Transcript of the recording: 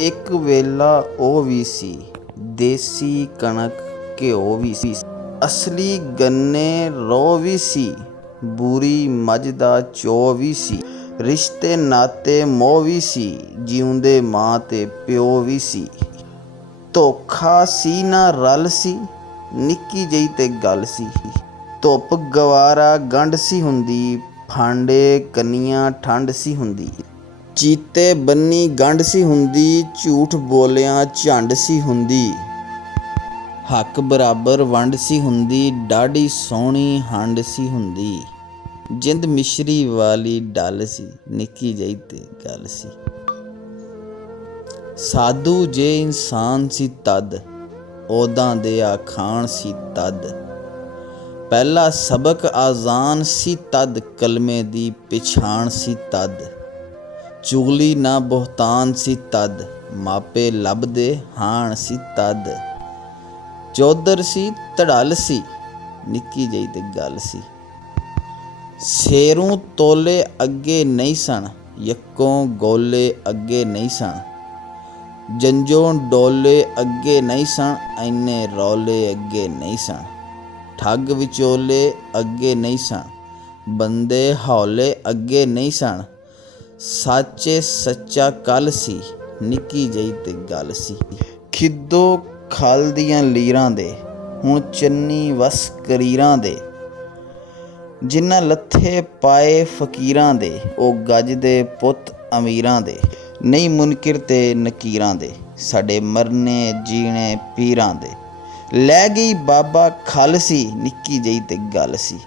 ਇੱਕ ਵੇਲਾ ਉਹ ਵੀ ਸੀ, ਦੇਸੀ ਕਣਕ ਘਿਓ ਵੀ ਸੀ, ਅਸਲੀ ਗੰਨੇ ਰੋ ਵੀ ਸੀ, ਬੂਰੀ ਮੱਝ ਦਾ ਚੋ ਵੀ ਸੀ, ਰਿਸ਼ਤੇ ਨਾਤੇ ਮੋਹ ਵੀ ਸੀ, ਜਿਉਂਦੇ ਮਾਂ ਤੇ ਪਿਓ ਵੀ ਸੀ। ਧੋਖਾ ਸੀ ਨਾ ਰਲ ਸੀ, ਨਿੱਕੀ ਜਿਹੀ ਤੇ ਗੱਲ ਸੀ। ਧੁੱਪ ਗਵਾਰਾ ਗੰਢ ਸੀ ਹੁੰਦੀ, ਫਾਂਡੇ ਕੰਨੀਆਂ ਠੰਡ ਸੀ ਹੁੰਦੀ। ਚੀਤੇ ਬੰਨੀ ਗੰਢ ਸੀ ਹੁੰਦੀ, ਝੂਠ ਬੋਲਿਆਂ ਝੰਡ ਸੀ ਹੁੰਦੀ। ਹੱਕ ਬਰਾਬਰ ਵੰਡ ਸੀ ਹੁੰਦੀ, ਡਾਢੀ ਸੋਹਣੀ ਹੰਡ ਸੀ ਹੁੰਦੀ। ਜਿੰਦ ਮਿਸ਼ਰੀ ਵਾਲੀ ਡੱਲ ਸੀ, ਨਿੱਕੀ ਜਿਹੀ ਤੇ ਗੱਲ ਸੀ। ਸਾਧੂ ਜੇ ਇਨਸਾਨ ਸੀ ਤਦ, ਉਦਾਂ ਦੇ ਆਖਾਣ ਸੀ ਤਦ। ਪਹਿਲਾ ਸਬਕ ਆਜ਼ਾਨ ਸੀ ਤਦ, ਕਲਮੇ ਦੀ ਪਛਾਣ ਸੀ ਤਦ। ਚੁਗਲੀ ਨਾ ਬੋਹਤਾਨ ਸੀ ਤਦ, ਮਾਪੇ ਲੱਭਦੇ ਹਾਣ ਸੀ ਤਦ। ਚੌਧਰ ਸੀ ਧੜੱਲ ਸੀ, ਨਿੱਕੀ ਜਿਹੀ ਤੇ ਗੱਲ ਸੀ। ਸ਼ੇਰੂ ਤੋਲੇ ਅੱਗੇ ਨਹੀਂ ਸਨ, ਯੱਕੋਂ ਗੋਲੇ ਅੱਗੇ ਨਹੀਂ ਸਨ। ਜੰਝੋਂ ਡੋਲੇ ਅੱਗੇ ਨਹੀਂ ਸਨ, ਇੰਨੇ ਰੌਲੇ ਅੱਗੇ ਨਹੀਂ ਸਨ। ਠੱਗ ਵਿਚੋਲੇ ਅੱਗੇ ਨਹੀਂ ਸਨ, ਬੰਦੇ ਹੌਲੇ ਅੱਗੇ ਨਹੀਂ ਸਨ। ਸੱਚੇ ਸੱਚਾ ਕੱਲ ਸੀ, ਨਿੱਕੀ ਜਿਹੀ ਤੇ ਗੱਲ ਸੀ। ਖਿੱਦੋ ਖਲ ਦੀਆਂ ਲੀਰਾਂ ਦੇ, ਹੁਣ ਚੰਨੀ ਵਸ ਕਰੀਰਾਂ ਦੇ। ਜਿਨ੍ਹਾਂ ਲੱਥੇ ਪਾਏ ਫਕੀਰਾਂ ਦੇ, ਉਹ ਗੱਜਦੇ ਪੁੱਤ ਅਮੀਰਾਂ ਦੇ। ਨਹੀਂ ਮੁਨਕਿਰ ਤੇ ਨਕੀਰਾਂ ਦੇ, ਸਾਡੇ ਮਰਨੇ ਜੀਣੇ ਪੀਰਾਂ ਦੇ। ਲੈ ਗਈ ਬਾਬਾ ਖਲ ਸੀ, ਨਿੱਕੀ ਜਿਹੀ ਤੇ ਗੱਲ ਸੀ।